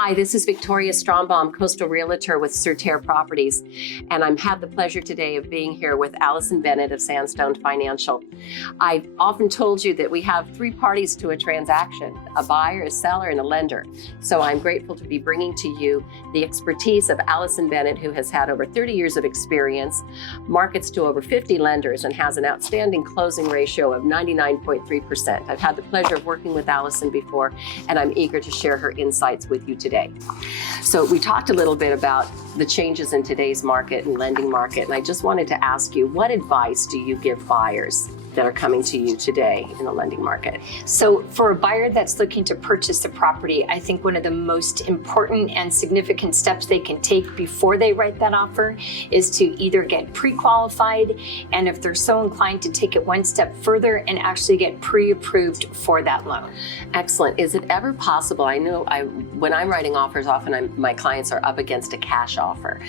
Hi, this is Victoria Strombom, Coastal Realtor with Certere Properties, and I've had the pleasure today of being here with Allycyn Bennett of Sandstone Financial. I've often told you that we have three parties to a transaction: a buyer, a seller, and a lender. So I'm grateful to be bringing to you the expertise of Allycyn Bennett, who has had over 30 years of experience, markets to over 50 lenders, and has an outstanding closing ratio of 99.3%. I've had the pleasure of working with Allycyn before, and I'm eager to share her insights with you today. So we talked a little bit about the changes in today's market and lending market, and I just wanted to ask you, what advice do you give buyers that are coming to you today in the lending market? So for a buyer that's looking to purchase a property, I think one of the most important and significant steps they can take before they write that offer is to either get pre-qualified, and if they're so inclined, to take it one step further and actually get pre-approved for that loan. Excellent. Is it ever possible? I know when I'm writing offers, often my clients are up against a cash offer.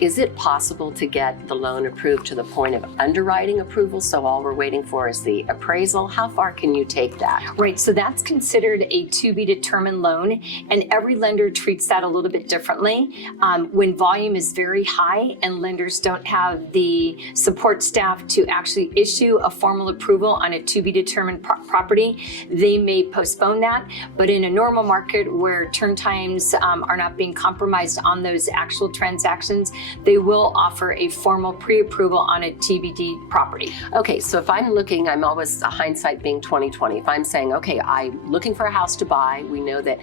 Is it possible to get the loan approved to the point of underwriting approval, so all we're waiting for is the appraisal? How far can you take that? Right, so that's considered a to be determined loan, and every lender treats that a little bit differently. When volume is very high and lenders don't have the support staff to actually issue a formal approval on a to be determined property, they may postpone that. But in a normal market where turn times are not being compromised on those actual transactions, they will offer a formal pre-approval on a TBD property. Okay, so if I'm looking, I'm always hindsight being 20/20. If I'm saying, okay, I'm looking for a house to buy, we know that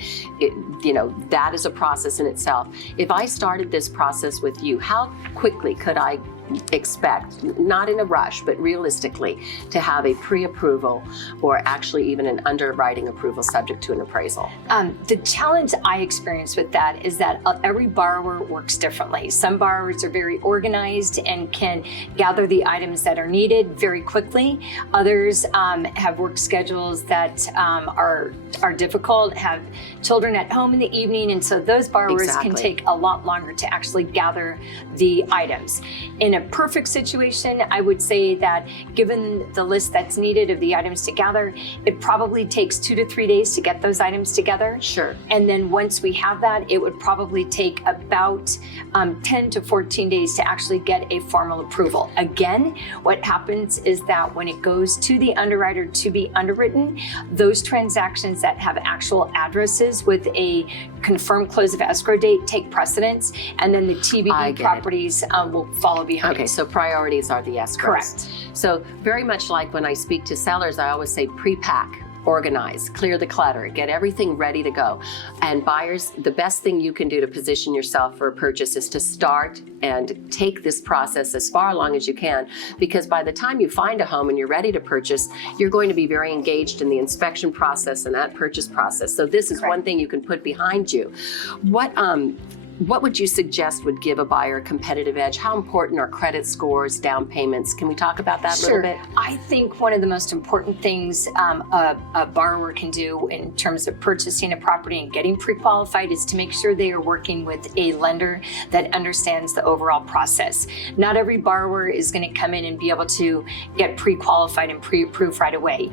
that is a process in itself. If I started this process with you, how quickly could I expect, not in a rush, but realistically, to have a pre-approval or actually even an underwriting approval subject to an appraisal? The challenge I experience with that is that every borrower works differently. Some borrowers are very organized and can gather the items that are needed very quickly. Others have work schedules that are difficult, have children at home in the evening, and so those borrowers can take a lot longer to actually gather the items. In a perfect situation, I would say that given the list that's needed of the items to gather, it probably takes 2 to 3 days to get those items together. Sure. And then once we have that, it would probably take about 10 to 14 days to actually get a formal approval. Again, what happens is that when it goes to the underwriter to be underwritten, those transactions that have actual addresses with a confirmed close of escrow date take precedence, and then the TBD properties will follow behind. Okay, so priorities are the escrows. Correct. So very much like when I speak to sellers, I always say pre-pack, organize, clear the clutter, get everything ready to go. And buyers, the best thing you can do to position yourself for a purchase is to start and take this process as far along as you can, because by the time you find a home and you're ready to purchase, you're going to be very engaged in the inspection process and that purchase process. So this is one thing you can put behind you. What would you suggest would give a buyer a competitive edge? How important are credit scores, down payments? Can we talk about that a little bit? I think one of the most important things a borrower can do in terms of purchasing a property and getting pre-qualified is to make sure they are working with a lender that understands the overall process. Not every borrower is going to come in and be able to get pre-qualified and pre-approved right away.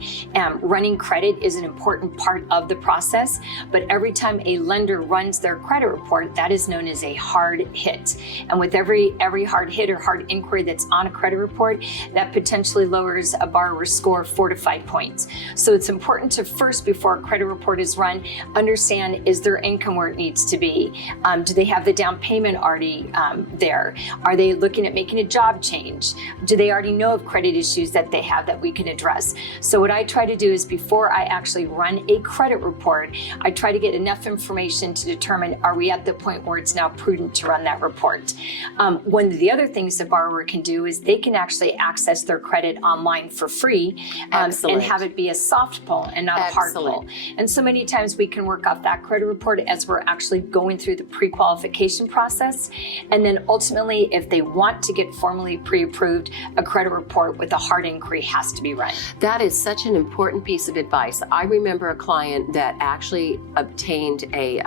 Running credit is an important part of the process, but every time a lender runs their credit report, that is known as a hard hit. And with every hard hit or hard inquiry that's on a credit report, that potentially lowers a borrower's score 4 to 5 points. So it's important to first, before a credit report is run, understand, is their income where it needs to be? Do they have the down payment already there? Are they looking at making a job change? Do they already know of credit issues that they have that we can address? So what I try to do is, before I actually run a credit report, I try to get enough information to determine, are we at the point where it's now prudent to run that report? One of the other things the borrower can do is they can actually access their credit online for free and have it be a soft pull and not a hard pull. And so many times we can work off that credit report as we're actually going through the pre-qualification process. And then ultimately, if they want to get formally pre-approved, a credit report with a hard inquiry has to be run. That is such an important piece of advice. I remember a client that actually obtained a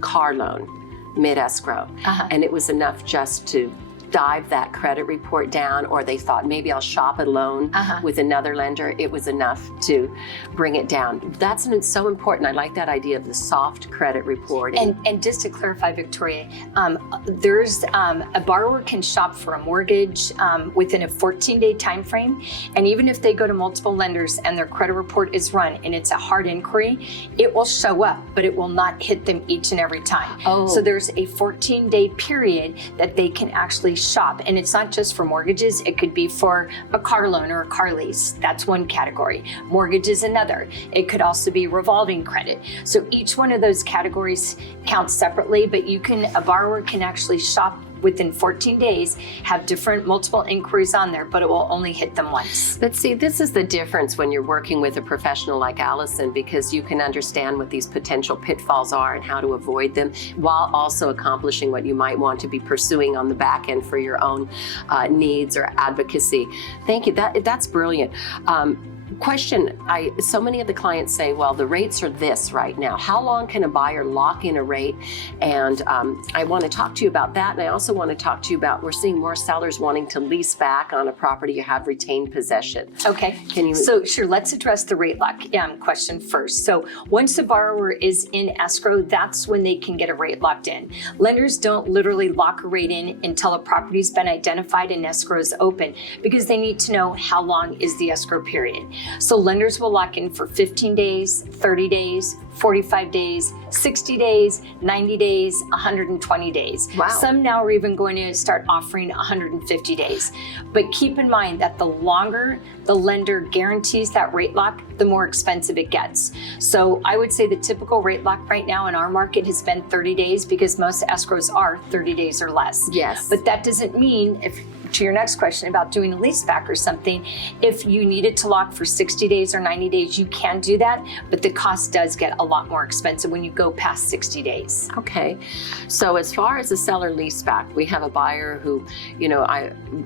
car loan mid-escrow, and it was enough just to dive that credit report down, or they thought maybe I'll shop a loan with another lender, it was enough to bring it down. That's so important. I like that idea of the soft credit reporting. And just to clarify, Victoria, there's a borrower can shop for a mortgage within a 14-day time frame, and even if they go to multiple lenders and their credit report is run and it's a hard inquiry, it will show up, but it will not hit them each and every time. So there's a 14-day period that they can actually shop, and it's not just for mortgages. It could be for a car loan or a car lease. That's one category. Mortgage is another. It could also be revolving credit. So each one of those categories counts separately, but a borrower can actually shop within 14 days, have different multiple inquiries on there, but it will only hit them once. But see, this is the difference when you're working with a professional like Allycyn, because you can understand what these potential pitfalls are and how to avoid them, while also accomplishing what you might want to be pursuing on the back end for your own needs or advocacy. Thank you. That's brilliant. Question, so many of the clients say, well, the rates are this right now. How long can a buyer lock in a rate? And I want to talk to you about that. And I also want to talk to you about, we're seeing more sellers wanting to lease back on a property you have retained possession. Okay. So sure, let's address the rate lock question first. So once the borrower is in escrow, that's when they can get a rate locked in. Lenders don't literally lock a rate in until a property's been identified and escrow is open, because they need to know how long is the escrow period. So lenders will lock in for 15 days, 30 days, 45 days, 60 days, 90 days, 120 days. Wow. Some now are even going to start offering 150 days. But keep in mind that the longer the lender guarantees that rate lock, the more expensive it gets. So I would say the typical rate lock right now in our market has been 30 days, because most escrows are 30 days or less. Yes. But that doesn't mean, to your next question about doing a lease back or something, if you needed to lock for 60 days or 90 days, you can do that, but the cost does get a lot more expensive when you go past 60 days. Okay. So as far as the seller lease back, we have a buyer who,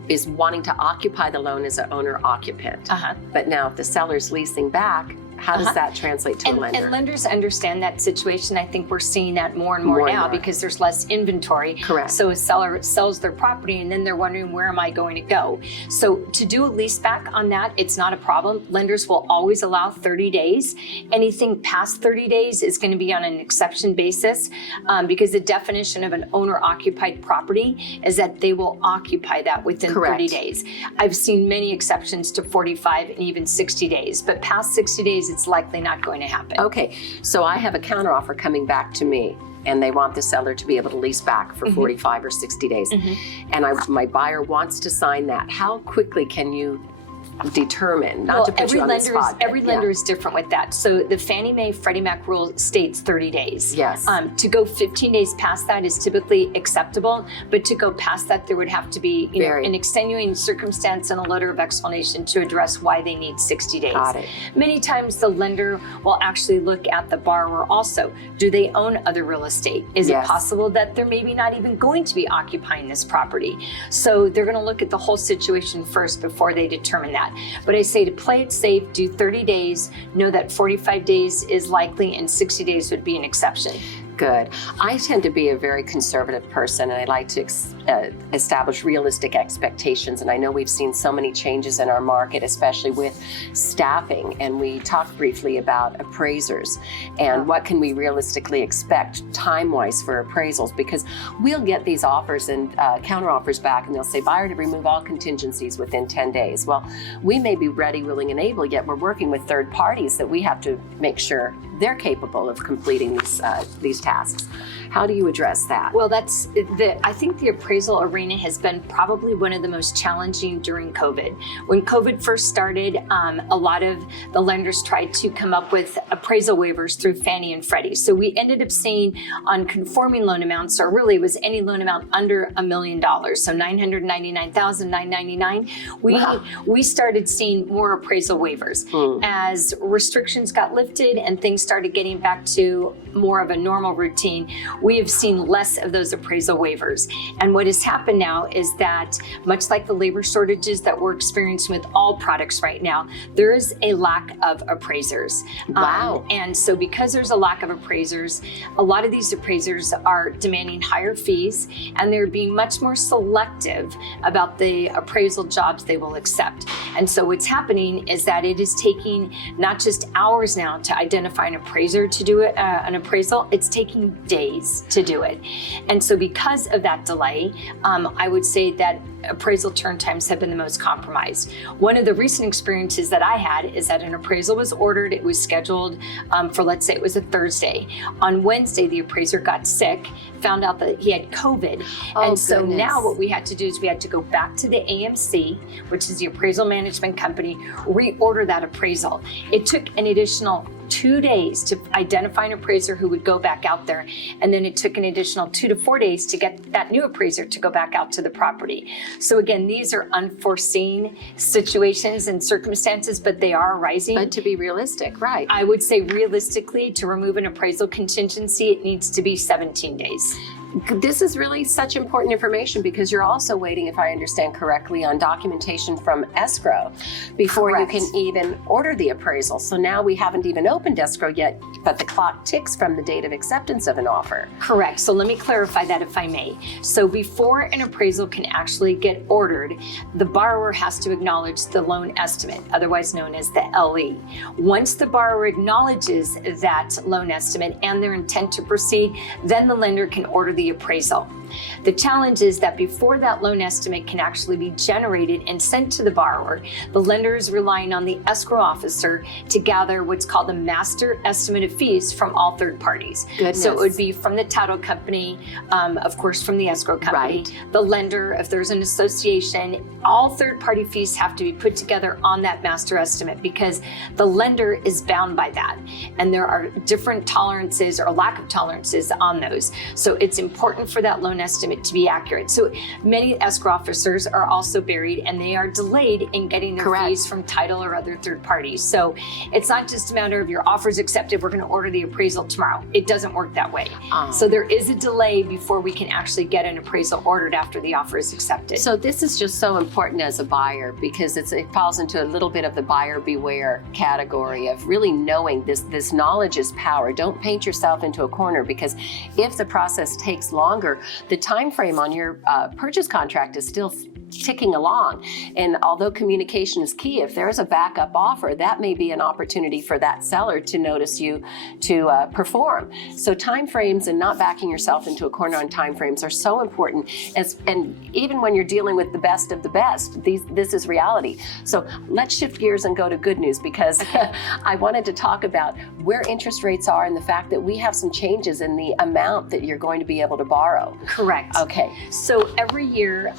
is wanting to occupy the loan as an owner occupant. But now if the seller's leasing back, how does that translate to a lender? And lenders understand that situation. I think we're seeing that more and more now because there's less inventory. Correct. So a seller sells their property and then they're wondering, where am I going to go? So to do a lease back on that, it's not a problem. Lenders will always allow 30 days. Anything past 30 days is going to be on an exception basis, because the definition of an owner-occupied property is that they will occupy that within 30 days. I've seen many exceptions to 45 and even 60 days, but past 60 days, it's likely not going to happen. Okay, so I have a counteroffer coming back to me, and they want the seller to be able to lease back for 45 or 60 days. And my buyer wants to sign that. How quickly can you determine, not to put you on the spot? Every lender is different with that. So the Fannie Mae Freddie Mac rule states 30 days. Yes. To go 15 days past that is typically acceptable, but to go past that, there would have to be an extenuating circumstance and a letter of explanation to address why they need 60 days. Got it. Many times the lender will actually look at the borrower also. Do they own other real estate? Is it possible that they're maybe not even going to be occupying this property? So they're going to look at the whole situation first before they determine that. But I say to play it safe, do 30 days, know that 45 days is likely and 60 days would be an exception. Good. I tend to be a very conservative person, and I like to establish realistic expectations. And I know we've seen so many changes in our market, especially with staffing. And we talked briefly about appraisers and what can we realistically expect time-wise for appraisals, because we'll get these offers and counteroffers back, and they'll say, buyer to remove all contingencies within 10 days. Well, we may be ready, willing, and able, yet we're working with third parties that we have to make sure they're capable of completing these tasks. How do you address that? Well, I think the appraisal arena has been probably one of the most challenging during COVID. When COVID first started, a lot of the lenders tried to come up with appraisal waivers through Fannie and Freddie. So we ended up seeing on conforming loan amounts, or really was any loan amount under $1 million, so $999,999, we started seeing more appraisal waivers. As restrictions got lifted and things started getting back to more of a normal routine, we have seen less of those appraisal waivers. And what has happened now is that, much like the labor shortages that we're experiencing with all products right now, there is a lack of appraisers. Wow. And so because there's a lack of appraisers, a lot of these appraisers are demanding higher fees, and they're being much more selective about the appraisal jobs they will accept. And so what's happening is that it is taking not just hours now to identify an appraiser to do it, an appraisal, it's taking days to do it. And so because of that delay, I would say that appraisal turn times have been the most compromised. One of the recent experiences that I had is that an appraisal was ordered, it was scheduled for, let's say it was a Thursday. On Wednesday, the appraiser got sick, found out that he had COVID. And so goodness. now what we had to do is we had to go back to the AMC, which is the appraisal management company, reorder that appraisal. It took an additional 2 days to identify an appraiser who would go back out there. And then it took an additional 2 to 4 days to get that new appraiser to go back out to the property. So again, these are unforeseen situations and circumstances, but they are arising. But to be realistic, right? I would say realistically, to remove an appraisal contingency, it needs to be 17 days. This is really such important information because you're also waiting, if I understand correctly, on documentation from escrow before Correct. you can even order the appraisal. So now we haven't even opened escrow yet, but the clock ticks from the date of acceptance of an offer. Correct. So let me clarify that if I may. So before an appraisal can actually get ordered, the borrower has to acknowledge the loan estimate, otherwise known as the LE. Once the borrower acknowledges that loan estimate and their intent to proceed, then the lender can order the appraisal. The challenge is that before that loan estimate can actually be generated and sent to the borrower, the lender is relying on the escrow officer to gather what's called a master estimate of fees from all third parties. Goodness. So it would be from the title company, of course from the escrow company, Right. the lender, if there's an association, all third party fees have to be put together on that master estimate because the lender is bound by that. And there are different tolerances or lack of tolerances on those. So it's important for that loan estimate to be accurate. So many escrow officers are also buried and they are delayed in getting their Correct. fees from title or other third parties. So it's not just a matter of your offer's accepted, we're going to order the appraisal tomorrow. It doesn't work that way. So there is a delay before we can actually get an appraisal ordered after the offer is accepted. So this is just so important as a buyer because it falls into a little bit of the buyer beware category of really knowing this knowledge is power. Don't paint yourself into a corner because if the process takes longer, the time frame on your purchase contract is still ticking along. And although communication is key, if there's a backup offer, that may be an opportunity for that seller to notice you to perform. So time frames and not backing yourself into a corner on time frames are so important. And even when you're dealing with the best of the best, this is reality. So let's shift gears and go to good news because I wanted to talk about where interest rates are and the fact that we have some changes in the amount that you're going to be able to borrow. Correct. Okay. So every year,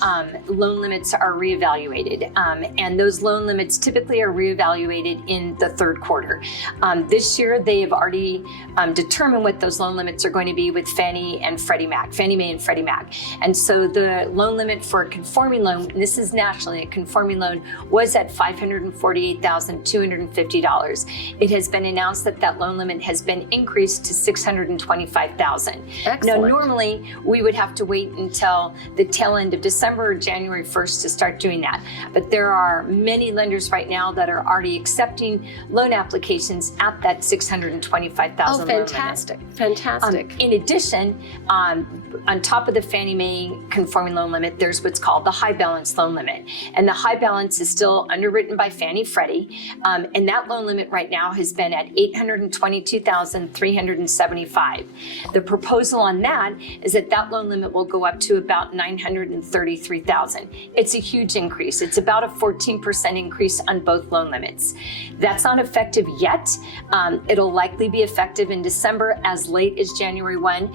loan limits are reevaluated, and those loan limits typically are reevaluated in the third quarter. This year, they have already determined what those loan limits are going to be with Fannie and Freddie Mac, Fannie Mae and Freddie Mac. And so the loan limit for a conforming loan, and this is nationally, a conforming loan was at $548,250. It has been announced that that loan limit has been increased to $625,000. Excellent. Now, normally we would have to wait until the tail end of December or January 1st to start doing that. But there are many lenders right now that are already accepting loan applications at that $625,000 Oh, loan limit. fantastic. Fantastic. In addition, on top of the Fannie Mae conforming loan limit, there's what's called the high balance loan limit. And the high balance is still underwritten by Fannie Freddie. And that loan limit right now has been at $822,375. The proposal on that is that that loan limit will go up to about $933,000. It's a huge increase. It's about a 14% increase on both loan limits. That's not effective yet. It'll likely be effective in December as late as January 1.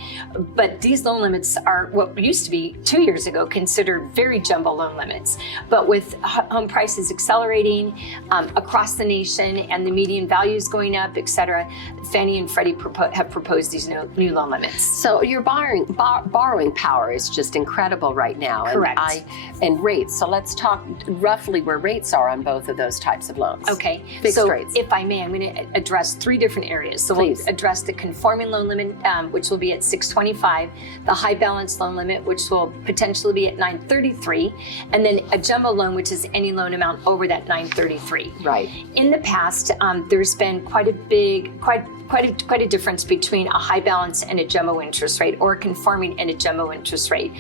But these loan limits are what used to be 2 years ago considered very jumbo loan limits. But with home prices accelerating across the nation and the median values going up, et cetera, Fannie and Freddie have proposed these new loan limits. So you're borrowing borrowing power is just incredible right now. Correct. And rates. So let's talk roughly where rates are on both of those types of loans. Okay. Fixed so rates. if I may, I'm going to address 3 different areas. So Please. we'll address the conforming loan limit, which will be at 625, the high balance loan limit, which will potentially be at 933, and then a jumbo loan, which is any loan amount over that 933. Right. In the past, there's been quite a difference between a high balance and a jumbo interest rate, or a conforming and a jumbo interest rate.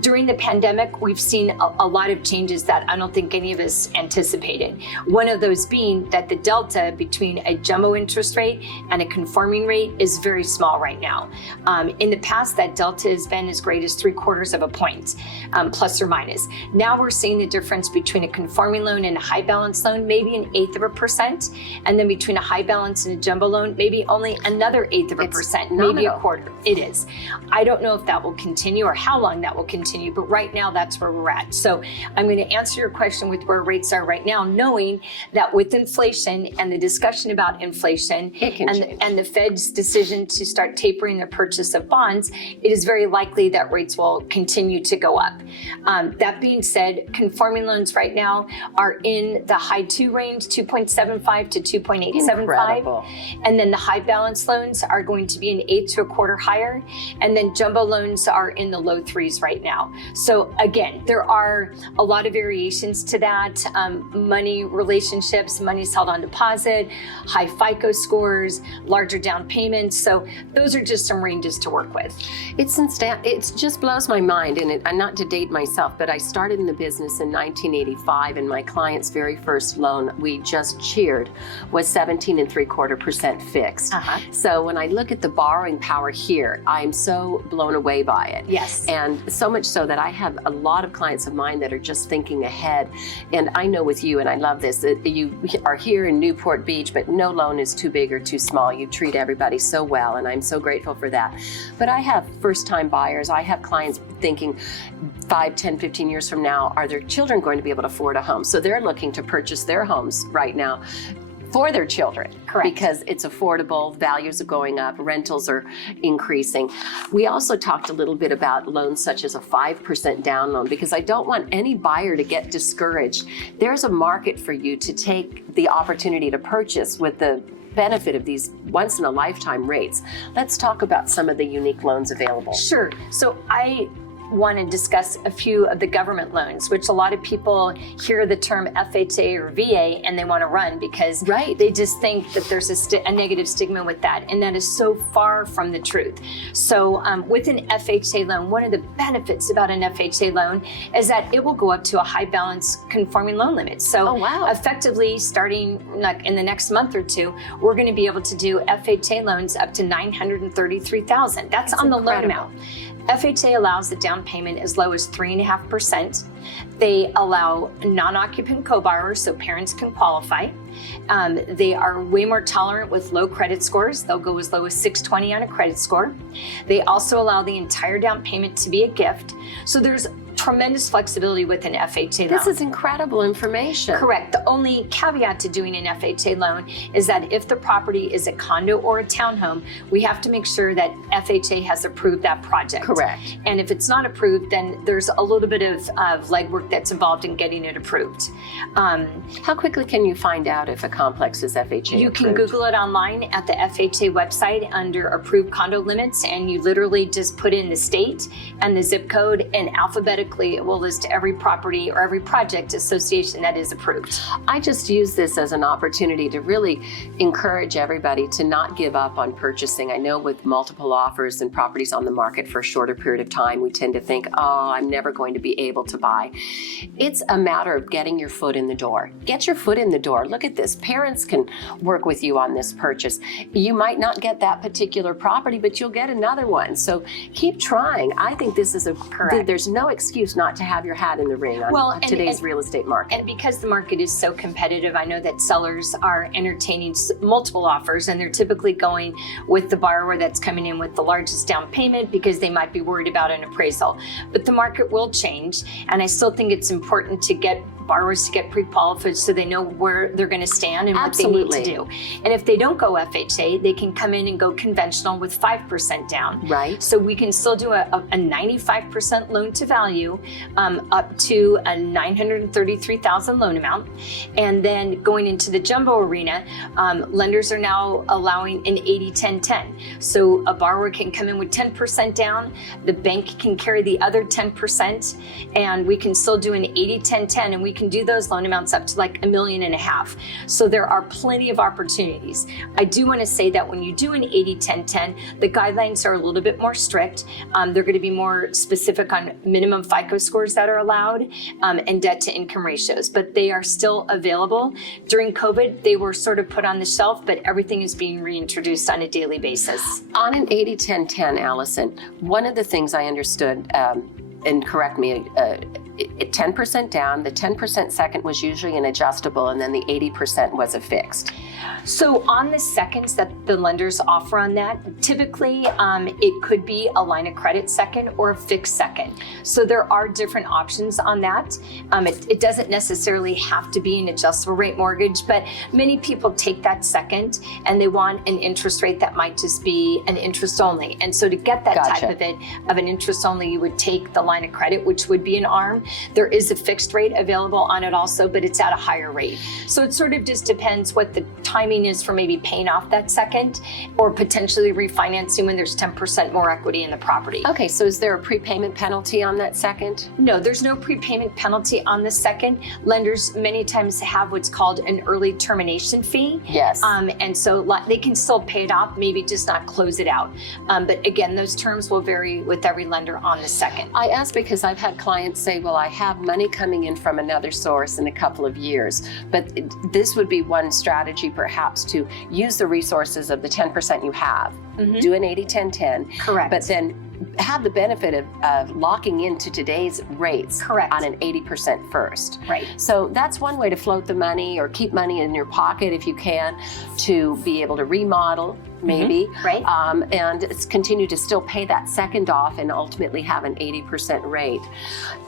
During the pandemic, we've seen a lot of changes that I don't think any of us anticipated. One of those being that the delta between a jumbo interest rate and a conforming rate is very small right now. In the past, that delta has been as great as 3/4 of a point, plus or minus. Now we're seeing the difference between a conforming loan and a high balance loan, maybe 1/8 of a percent, and then between a high balance and a jumbo loan, maybe only another 1/8 of a percent, maybe a quarter. It is. I don't know if that will continue or how long that will continue, but right now that's where we're at. So I'm going to answer your question with where rates are right now, knowing that with inflation and the discussion about inflation and the Fed's decision to start tapering the purchase of bonds, it is very likely that rates will continue to go up. That being said, conforming loans right now are in the high 2 range, 2.75 to 2.875. Incredible. And then the high balance loans are going to be 1/8 to 1/4 higher. And then jumbo loans are in the low 3s right now. So again, there are a lot of variations to that. Money relationships, money's held on deposit, high FICO scores, larger down payments. So those are just some ranges to work with. It just blows my mind, and not to date myself, but I started in the business in 1985, and my client's very first loan we just cheered was 17.75% fixed. So when I look at the borrowing power here, I'm so blown away by it. Yes. And so much so that I have a lot of clients of mine that are just thinking ahead. And I know with you, and I love this, that you are here in Newport Beach, but no loan is too big or too small. You treat everybody so well, and I'm so grateful for that. But I have first-time buyers. I have clients thinking 5, 10, 15 years from now, are their children going to be able to afford a home? So they're looking to purchase their homes right now for their children. Correct. Because it's affordable, values are going up, rentals are increasing. We also talked a little bit about loans such as a 5% down loan, because I don't want any buyer to get discouraged. There's a market for you to take the opportunity to purchase with the benefit of these once in a lifetime rates. Let's talk about some of the unique loans available. Sure. So I want to discuss a few of the government loans, which a lot of people hear the term FHA or VA and they want to run because they just think that there's a negative stigma with that, and that is so far from the truth. So with an FHA loan, one of the benefits about an FHA loan is that it will go up to a high balance conforming loan limit. So effectively, starting like in the next month or two, we're going to be able to do FHA loans up to $933,000. That's on the loan amount. FHA allows the down payment as low as 3.5%. They allow non-occupant co-borrowers, so parents can qualify. They are way more tolerant with low credit scores. They'll go as low as 620 on a credit score. They also allow the entire down payment to be a gift. So there's tremendous flexibility with an FHA loan. This is incredible information. Correct. The only caveat to doing an FHA loan is that if the property is a condo or a townhome, we have to make sure that FHA has approved that project. Correct. And if it's not approved, then there's a little bit of legwork that's involved in getting it approved. How quickly can you find out if a complex is FHA You approved? can Google it online at the FHA website under approved condo limits, and you literally just put in the state and the zip code, and alphabetically it will list every property or every project association that is approved. I just use this as an opportunity to really encourage everybody to not give up on purchasing. I know with multiple offers and properties on the market for a shorter period of time, we tend to think, oh, I'm never going to be able to buy. It's a matter of getting your foot in the door. Get your foot in the door. Look at this. Parents can work with you on this purchase. You might not get that particular property, but you'll get another one. So keep trying. I think this is there's no excuse not to have your hat in the ring on today's real estate market. And because the market is so competitive, I know that sellers are entertaining multiple offers, and they're typically going with the borrower that's coming in with the largest down payment because they might be worried about an appraisal. But the market will change, and I still think it's important to get borrowers to get pre-qualified so they know where they're going to stand and Absolutely. what they need to do. And if they don't go FHA, they can come in and go conventional with 5% down. Right. So we can still do a 95% loan to value up to a $933,000 loan amount. And then going into the jumbo arena, lenders are now allowing an 80-10-10. So a borrower can come in with 10% down, the bank can carry the other 10%, and we can still do an 80-10-10, and we can do those loan amounts up to like $1.5 million. So there are plenty of opportunities. I do want to say that when you do an 80-10-10, the guidelines are a little bit more strict. They're going to be more specific on minimum FICO scores that are allowed and debt to income ratios, but they are still available. During COVID, they were sort of put on the shelf, but everything is being reintroduced on a daily basis. On an 80-10-10, Allycyn, one of the things I understood, and correct me, 10% down, the 10% second was usually an adjustable, and then the 80% was a fixed. So on the seconds that the lenders offer on that, typically it could be a line of credit second or a fixed second. So there are different options on that. It doesn't necessarily have to be an adjustable rate mortgage, but many people take that second and they want an interest rate that might just be an interest only. And so to get that Gotcha. type of an interest only, you would take the line of credit, which would be an ARM. There is a fixed rate available on it also, but it's at a higher rate. So it sort of just depends what the timing is for maybe paying off that second or potentially refinancing when there's 10% more equity in the property. Okay, so is there a prepayment penalty on that second? No, there's no prepayment penalty on the second. Lenders many times have what's called an early termination fee. Yes. And so they can still pay it off, maybe just not close it out. But again, those terms will vary with every lender on the second. I ask because I've had clients say, well, I have money coming in from another source in a couple of years, but this would be one strategy perhaps to use the resources of the 10% you have, do an 80-10-10. Correct. But then have the benefit of locking into today's rates. Correct. On an 80% first. Right. So that's one way to float the money or keep money in your pocket if you can, to be able to remodel maybe, Right. And it's continue to still pay that second off and ultimately have an 80% rate.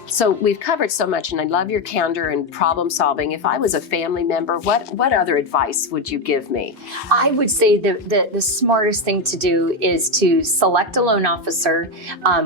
So we've covered so much, and I love your candor and problem solving. If I was a family member, what other advice would you give me? I would say the smartest thing to do is to select a loan officer,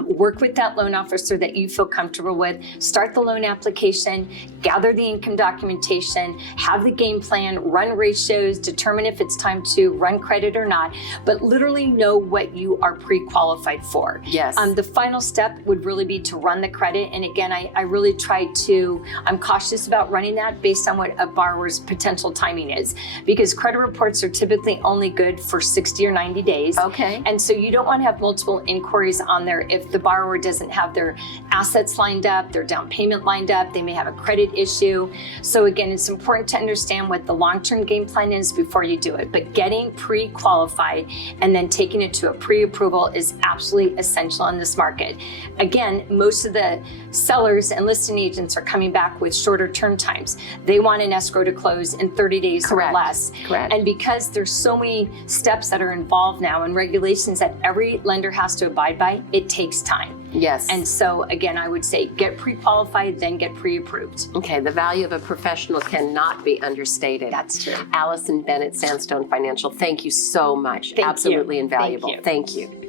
work with that loan officer that you feel comfortable with, start the loan application, gather the income documentation, have the game plan, run ratios, determine if it's time to run credit or not, but literally know what you are pre-qualified for. Yes. The final step would really be to run the credit. And again, I really try to, I'm cautious about running that based on what a borrower's potential timing is, because credit reports are typically only good for 60 or 90 days. Okay. And so you don't want to have multiple inquiries on there if the borrower doesn't have their assets lined up, their down payment lined up, they may have a credit issue. So again, it's important to understand what the long-term game plan is before you do it. But getting pre-qualified and then taking it to a pre-approval is absolutely essential in this market. Again, most of the sellers and listing agents are coming back with shorter term times. They want an escrow to close in 30 days Correct. or less. Correct. And because there's so many steps that are involved now and regulations that every lender has to abide by, it takes time. Yes. And so again, I would say get pre-qualified, then get pre-approved. Okay, the value of a professional cannot be understated. That's true. Allycyn Bennett, Sandstone Financial, thank you so much. Thank you. Absolutely invaluable. Thank you. Thank you.